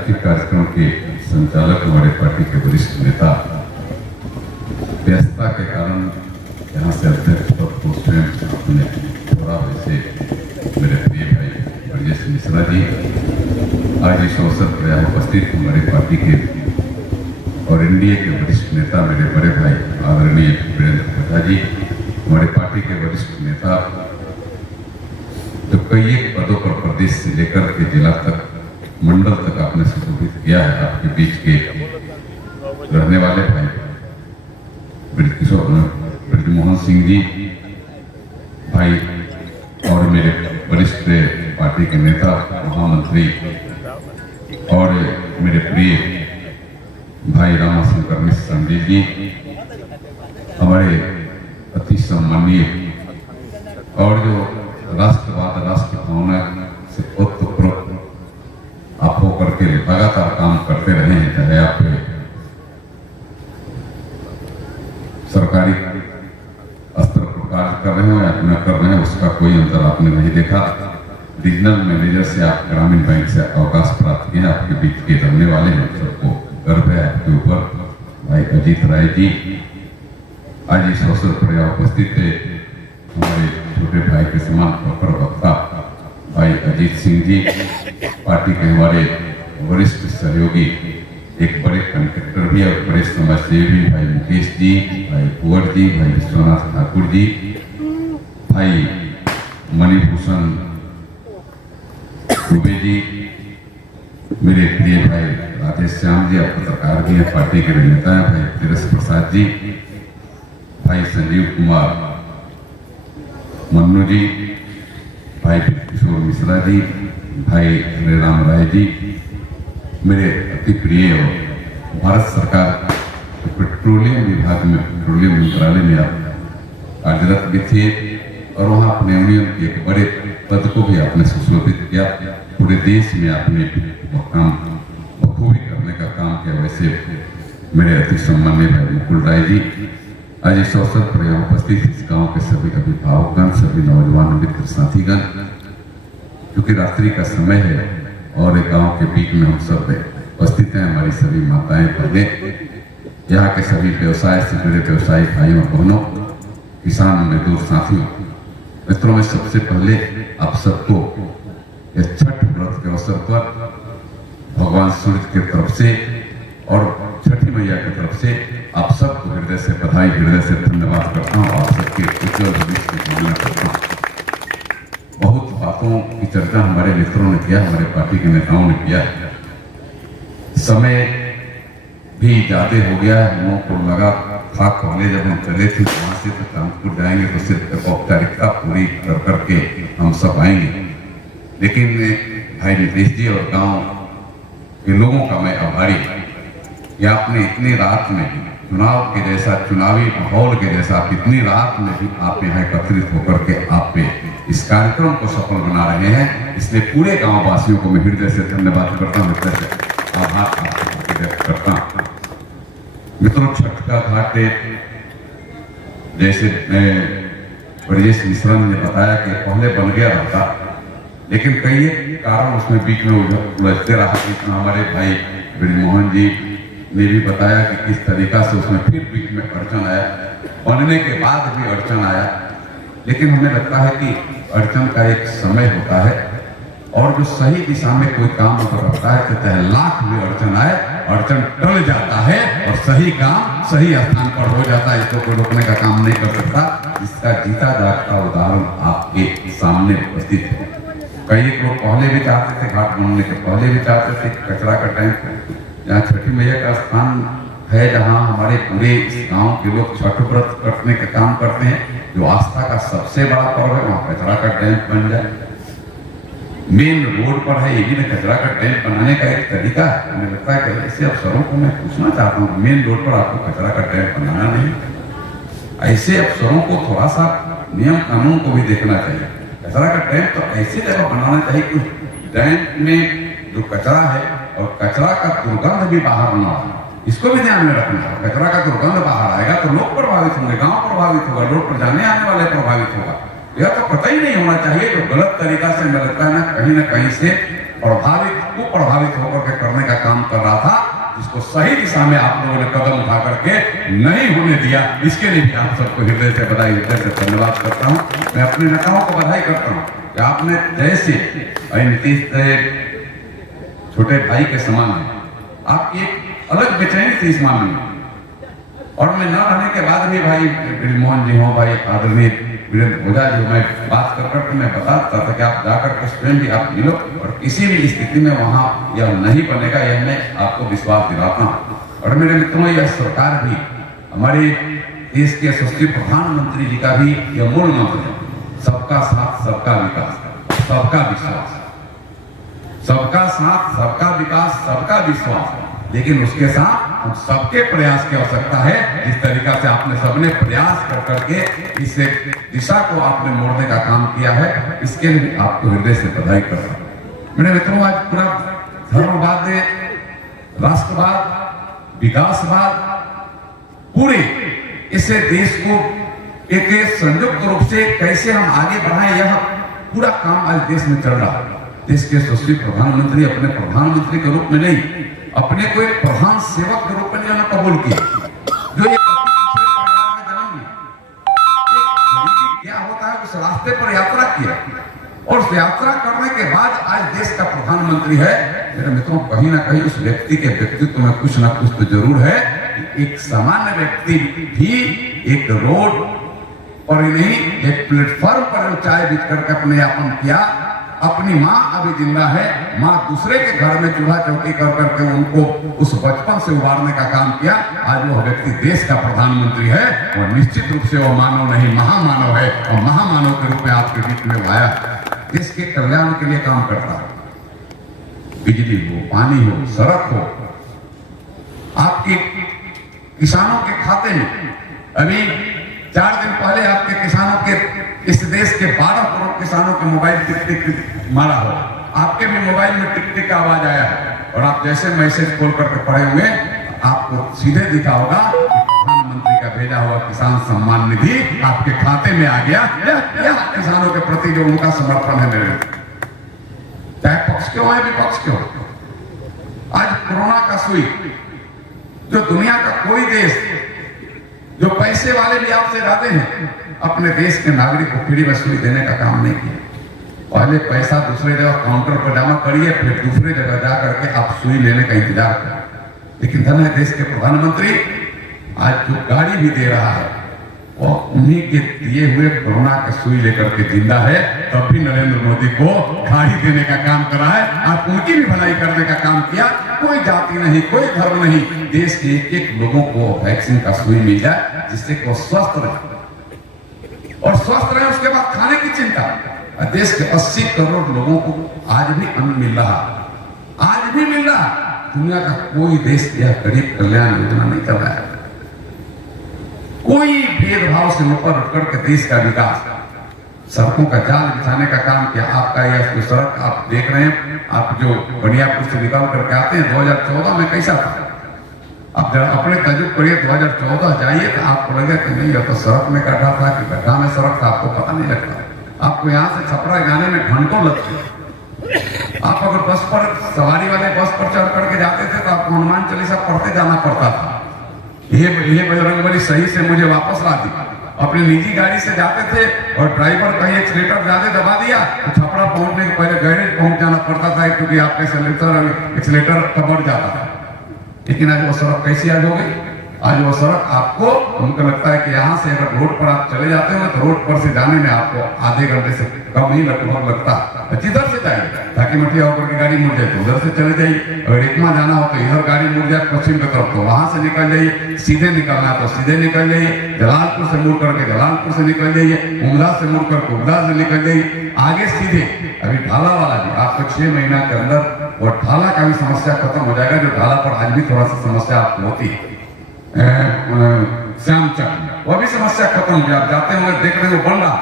राष्ट्रीय कार्यक्रम के संचालक हमारे पार्टी के वरिष्ठ नेता व्यस्तता के कारण यहाँ से अध्यक्ष पद को स्वयं अपने थोड़ा वैसे मेरे प्रिय भाई ब्रजेश मिश्रा जी आज इस अवसर पर यहाँ उपस्थित हमारे पार्टी के और एनडीए के वरिष्ठ नेता मेरे बड़े भाई आदरणीय वीरेंद्र प्रसाद जी, हमारे पार्टी के वरिष्ठ नेता जो कई एक पदों पर प्रदेश से लेकर के जिला तक मंडल तक आपने सुशोभित किया है, आपके बीच के रहने वाले भाई ब्रजमोहन सिंह जी भाई और मेरे वरिष्ठ पार्टी के नेता महामंत्री और मेरे प्रिय भाई रामाशंकर मिश्र जी, हमारे अति सम्मानीय और जो राष्ट्रवाद राष्ट्र भावना से ओतप्रोत आप होकर के लगातार काम करते रहे हैं, चाहे आप सरकारी स्तर पर कार्य कर रहे हो या न कर रहे हैं, उसका कोई अंतर आपने नहीं देखा। रीजनल मैनेजर से आप ग्रामीण बैंक से अवकाश प्राप्त किए, आपके बीच के रहने वाले हैं, सबको गर्व है आपके ऊपर। भाई अजीत राय जी आज इस अवसर पर यहाँ उपस्थित थे, हमारे छोटे भाई के समान प्रवक्ता भाई अजीत सिंह जी, पार्टी के हमारे वरिष्ठ सहयोगी एक बड़े कंडक्टर भी और बड़े समाजसेवी भाई मुकेश जी, भाई कुंवर जी, भाई विश्वनाथ ठाकुर जी, भाई मणिभूषण दुबे जी, मेरे प्रिय भाई राधेश श्याम जी, आप पत्रकार भी हैं, पार्टी के नेता हैं, भाई तिरस प्रसाद जी, भाई संजीव कुमार मन्नू जी, भाई किशोर मिश्रा जी, भाई हरे राम राय जी, मेरे अति प्रिय और भारत सरकार पेट्रोलियम विभाग में पेट्रोलियम मंत्रालय में आप कार्यरत भी थे और वहाँ अपने यूनियन के एक बड़े पद को भी आपने सुशोभित किया। पूरे देश में आपने वह काम बखूबी करने का काम किया। वैसे मेरे अति सम्मानीय भाई मुकुल राय जी आज इस अवसर पर यहाँ उपस्थित इस गाँव के सभी अभिभावकगण, सभी नौजवान मित्र साथीगण, क्योंकि रात्रि का समय है और एक गांव के बीच में हम सब उपस्थित हैं, हमारी सभी माताएं बहनें, यहाँ के सभी व्यवसाय से जुड़े व्यवसायी भाइयों बहनों, किसान मजदूर साथियों, मित्रों में सबसे पहले आप सबको इस छठ व्रत के अवसर पर भगवान सूर्य की तरफ से और छठी मैया की तरफ से आप सबको हृदय से बधाई, हृदय से धन्यवाद करता हूँ। आप सबके उज्जवल भविष्य की कामना करता हूँ। बहुत बातों की चर्चा हमारे मित्रों ने किया, हमारे पार्टी के नेताओं ने किया। समय भी ज्यादा हो गया है, हम लोगों को लगा था पहले जब हम चले थे वहां से तो कानपुर जाएंगे तो सिर्फ औपचारिकता पूरी कर करके हम सब आएंगे, लेकिन भाई नीतीश जी और गांव के लोगों का मैं आभारी कि आपने इतनी रात में चुनाव के जैसा चुनावी माहौल के जैसा इतनी रात में भी आप यहाँ एकत्रित होकर के आप इस कार्यक्रम को सफल बना रहे हैं, इसलिए पूरे गांव वासियों को मैं हृदय से धन्यवाद करता हूँ, हृदय से आभार व्यक्त करता हूँ। मित्रों, छठ का घाट जैसे ब्रजेश मिश्रा ने बताया कि पहले बन गया रहता, लेकिन कई कारण उसमें बीच में उलझते रहा। हमारे भाई ब्रजमोहन जी ने भी बताया कि किस तरीका से उसमें फिर बीच में अड़चन आया, बनने के बाद भी अड़चन आया, लेकिन हमें लगता है कि अड़चन का एक समय होता है और जो सही दिशा में कोई काम अगर होता है तो चाहे लाख भी अड़चन आए, अड़चन टल जाता है और सही काम सही स्थान पर हो जाता है। इसको कोई रोकने का काम नहीं कर सकता। इसका जीता जागता उदाहरण आपके सामने उपस्थित है। कई लोग पहले भी चाहते थे, घाट बनने के पहले भी चाहते थे कचरा का टैंक, जहाँ छठी मैया का स्थान है, जहाँ हमारे पूरे गांव के लोग छठ व्रत करने का काम करते हैं, जो आस्था का सबसे बड़ा पर्व है, वहाँ कचरा का टैंक बन जाए। मेन रोड पर है, ये भी ना कचरा का टैंक बनाने का एक तरीका है। मुझे लगता है कि ऐसे अफसरों को मैं पूछना चाहता हूँ, मेन रोड पर आपको कचरा का टैंक बनाना नहीं, ऐसे अफसरों को थोड़ा सा नियम कानून को भी देखना चाहिए। कचरा का टैंक तो ऐसी जगह बनाना चाहिए कि टैंक में जो कचरा है और कचरा का दुर्गंध भी बाहर ना हो, इसको भी ध्यान में रखना है। कचरा का दुर्गंध बाहर आएगा तो लोग प्रभावित होंगे, गांव प्रभावित होगा, रोड पर जाने आने वाले प्रभावित होगा। यह तो पता ही नहीं होना चाहिए। जो गलत तरीका से मिलता है ना कहीं से प्रभावित कुप्रभावित होकर के करने का काम कर रहा था, जिसको सही दिशा में आप लोगों ने कदम उठा करके नहीं होने दिया। इसके लिए भी आप सबको हृदय से बधाई, हृदय से धन्यवाद करता हूँ। मैं अपने नेताओं को बधाई करता हूँ कि आपने जैसे नीतीश छोटे भाई के समान है, आपकी एक अलग बेचैनी थी इस मामले में, और मैं न रहने के बाद भी भाई ब्रिजमोहन जी हो, भाई आदरणीय वीरेंद्र ओझा जी, मैं बात कर करके मैं बताता था कि आप जाकर के स्वयं भी आप मिलो, और किसी भी स्थिति में वहां यह नहीं बनेगा, यह मैं आपको विश्वास दिलाता हूँ। और मेरे मित्रों, यह सरकार भी, हमारे देश के यशस्वी प्रधानमंत्री जी का भी यह मूल मंत्र है, सबका साथ सबका विकास, सबका विश्वास, सबका साथ सबका विकास, सबका विश्वास। लेकिन उसके साथ हम सबके प्रयास की आवश्यकता है। जिस तरीका से आपने सबने प्रयास कर करके इस दिशा को आपने मोड़ने का काम किया है, इसके लिए आपको हृदय से बधाई करता हूं। मेरे मित्रों, आज पूरा धर्मवाद, राष्ट्रवाद, विकासवाद, पूरे इसे देश को एक संयुक्त रूप से कैसे हम आगे बढ़ाएं, यह पूरा काम आज देश में चल रहा है। देश के यशस्वी प्रधानमंत्री अपने प्रधानमंत्री के रूप में नहीं, अपने को एक प्रधान सेवक के रूप में जाना कबूल किया, जो एक जन्म लिया, क्या होता है उस रास्ते पर यात्रा किया, और उस यात्रा करने के बाद आज देश का प्रधानमंत्री है। मेरे मित्रों, कहीं ना कहीं उस व्यक्ति के व्यक्तित्व में कुछ ना कुछ तो जरूर है। एक सामान्य व्यक्ति भी एक रोड पर नहीं, एक प्लेटफॉर्म पर चाय बिक करके अपने यापन किया। अपनी माँ अभी जिंदा है, माँ दूसरे के घर में चूल्हा चौकी कर करके उनको उस बचपन से उबारने का काम किया। आज वो व्यक्ति देश का प्रधानमंत्री है, और निश्चित रूप से वो मानव नहीं महामानव है, और महामानव के रूप में आपके बीच में आया, देश के कल्याण के लिए काम करता है। बिजली हो, पानी हो, सड़क हो, आपके किसानों के खाते में अभी 4 दिन पहले आपके किसानों के, इस देश के 12 करोड़ किसानों के मोबाइल टिक टिक मारा हो, आपके भी मोबाइल में टिक टिक का आवाज आया है, और आप जैसे मैसेज खोल करके पढ़े हुए, आपको सीधे दिखा होगा प्रधानमंत्री का भेजा हुआ किसान सम्मान निधि आपके खाते में आ गया। यह किसानों के प्रति जो उनका समर्पण है, मेरे चाहे पक्ष क्यों है विपक्ष क्यों। आज कोरोना का सुई, जो दुनिया का कोई देश, जो पैसे वाले भी आपसे ज्यादा हैं, अपने देश के नागरिक को फ्री में सुई देने का काम नहीं किया। पहले पैसा दूसरे जगह काउंटर पर जमा करिए, फिर दूसरे जगह जा करके आप सुई लेने का इंतजार करें। लेकिन धन है देश के प्रधानमंत्री, आज जो गाड़ी भी दे रहा है वो उन्हीं के दिए हुए कोरोना का सुई लेकर के जिंदा है। तब भी नरेंद्र मोदी को गाड़ी देने का काम करा है। आप उनकी भी भलाई करने का काम किया। कोई जाति नहीं, कोई धर्म नहीं, देश के एक लोगों को वैक्सीन का सुई मिल जाए, जिससे वो स्वस्थ रहे, और स्वस्थ रहे उसके बाद खाने की चिंता। देश के 80 करोड़ लोगों को आज भी अन्न मिल रहा, आज भी मिल रहा। दुनिया का कोई देश यह गरीब कल्याण योजना नहीं कर रहा है। कोई भेदभाव से ऊपर उठकर के देश का विकास, सड़कों का जाल बिछाने का काम किया। आपका यह जो सड़क आप देख रहे हैं, आप जो बनियापुर से निकाल करके आते हैं, 2014 में कैसा था? आप जरा अपने तजुर्बे करिए, 2014 जाइए तो आपको लगे कि नहीं यह तो सड़क में गड्ढा था कि गड्ढा में सड़क था, आपको पता नहीं लगता। आपको यहाँ से छपरा जाने में घंटों लगते। आप अगर बस पर, सवारी वाले बस पर चढ़ करके जाते थे तो आपको हनुमान चालीसा पढ़ते जाना पड़ता था। ये बजरंगबली सही से मुझे वापस ला दी। अपनी निजी गाड़ी से जाते थे और ड्राइवर कहीं एक्सीलेटर ज्यादा दबा दिया तो छपरा पहुंचने के पहले गैरेज पहुंच जाना पड़ता था, क्योंकि आपके एक्सीलेटर का बढ़ जाता था। लेकिन आज वो सड़क कैसी आज हो गई? आज वो सड़क आपको, उनको लगता है कि यहाँ से अगर रोड पर आप चले जाते हो तो रोड पर से जाने में आपको आधे घंटे से कम ही लगता। जिधर से जाइए, ताकि मठिया होकर के गाड़ी मुड़ जाए तो उधर से चले जाइए। अगर एकमा जाना हो तो इधर गाड़ी मुड़ जाए पश्चिम की तरफ तो वहां से निकल जाइए। सीधे निकलना तो सीधे निकल जाइए। जलालपुर से मुड़ करके जलालपुर से निकल जाइए। उमदा से मुड़ करके उमदा से निकल जाइए। आगे सीधे अभी ढाला वाला भी आपको 6 महीना के अंदर और ढाला का भी समस्या खत्म हो जाएगा। जो ढाला पर आज भी थोड़ा सा समस्या आपको होती है, श्यामचक, वो भी समस्या खत्म हो जाए। जाते हुए देख रहे हो बन रहा,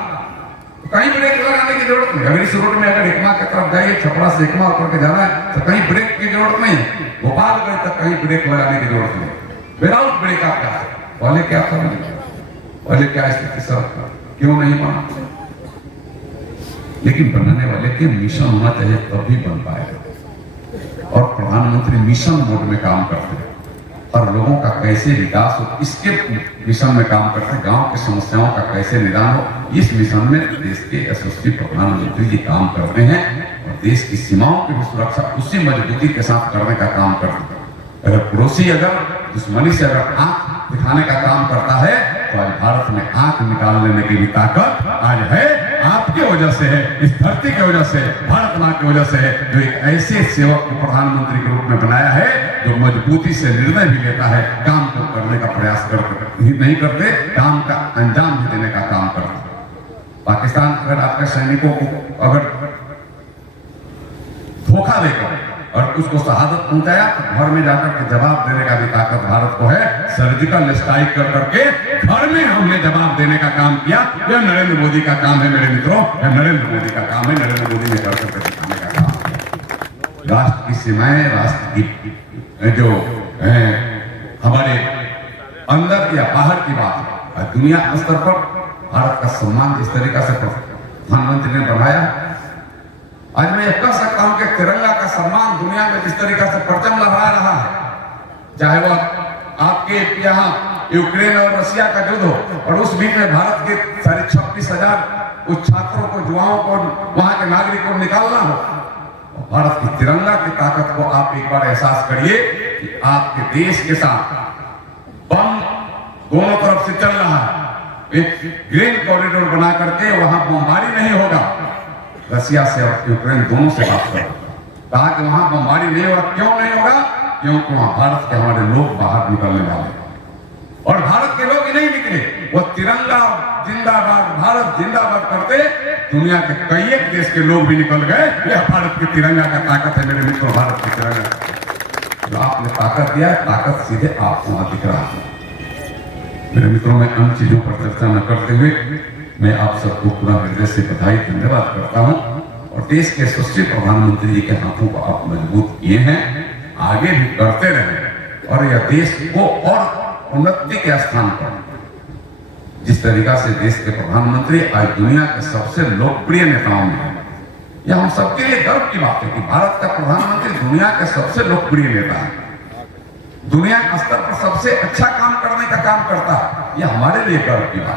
कहीं ब्रेक लगाने की जरूरत नहीं। अगर इस रोड में अगर एकमा की तरफ जाइए, छपरा से एकमा होकर के जाना है तो कहीं ब्रेक की जरूरत नहीं है। गोपालगंज तक कहीं ब्रेक लगाने की जरूरत नहीं, विदाउट ब्रेक आप जा सकते। पहले क्या था, पहले क्या स्थिति सर क्यों नहीं बना? लेकिन बनाने वाले के मिशन होना चाहिए तब भी बन पाएगा। और प्रधानमंत्री मिशन मोड में काम करते हैं और लोगों का कैसे विकास हो इसके मिशन में काम करते हैं, गांव की समस्याओं का कैसे निदान हो इस मिशन में देश के यशस्वी प्रधानमंत्री जी काम करते हैं और देश की सीमाओं की भी सुरक्षा उसी मजबूती के साथ करने का काम करते हैं। अगर पड़ोसी अगर दुश्मनी से अगर आंख दिखाने का काम करता है तो आज भारत में आंख निकाल लेने की भी ताकत आज है, आपकी वजह से है, इस धरती की वजह से, भारत मां की वजह से है, जो एक ऐसे सेवक को प्रधानमंत्री के रूप में बनाया है जो मजबूती से निर्णय भी लेता है, काम को करने का प्रयास नहीं करते, काम का अंजाम भी देने का काम करते। पाकिस्तान अगर आपके सैनिकों को अगर धोखा देकर और उसको शहादत पहुंचाया तो घर में जाकर के जवाब देने का भी ताकत भारत को है। सर्जिकल स्ट्राइक कर करके घर में हमने जवाब देने का काम किया। यह नरेंद्र मोदी का काम है मेरे मित्रों, यह नरेंद्र मोदी का काम है, नरेंद्र मोदी ने कर करके दिखाने का काम है। राष्ट्र की सीमाएं, राष्ट्र की जो हमारे अंदर या बाहर की बात है, दुनिया स्तर पर भारत का सम्मान जिस तरीका से प्रधानमंत्री ने बढ़ाया, आज मैं कह सकता हूं कि तिरंगा का सम्मान दुनिया में जिस तरीका से परचम लहरा रहा है, चाहे वह आपके यहाँ यूक्रेन और रशिया का युद्ध हो और उस बीच में भारत के 26,500 उस छात्रों को, युवाओं को, वहां के नागरिकों को निकालना हो, भारत की तिरंगा की ताकत को आप एक बार एहसास करिए कि आपके देश के साथ बम दोनों तरफ से चल रहा है। एक ग्रीन कॉरिडोर बना करके वहां बमबारी नहीं होगा, रशिया से और यूक्रेन दोनों से बात करो, कहा कि वहां बमबारी नहीं होगा। क्यों नहीं होगा? क्योंकि वहां भारत के हमारे लोग बाहर निकलने वाले और भारत के लोग ही नहीं निकले, वो तिरंगा जिंदाबाद, भारत जिंदाबाद करते दुनिया के कई एक देश के लोग भी निकल गए। यह भारत की तिरंगा का ताकत है मेरे मित्रों, भारत की तिरंगा जो आपने ताकत दिया, ताकत सीधे आपको वहां दिख रहा है। मेरे मित्रों, मैं अन्य चीजों पर चर्चा न करते हुए मैं आप सबको पूरा हृदय से बधाई धन्यवाद करता हूं और देश के यशस्वी प्रधानमंत्री जी के हाथों को आप मजबूत किए हैं, आगे भी करते रहें और यह देश को और उन्नति के स्थान पर, जिस तरीका से देश के प्रधानमंत्री आज दुनिया के सबसे लोकप्रिय नेताओं में है, यह हम सबके लिए गर्व की बात है कि भारत का प्रधानमंत्री दुनिया के सबसे लोकप्रिय नेता है, दुनिया के स्तर पर सबसे अच्छा काम करने का काम करता है। यह हमारे लिए गर्व की बात है।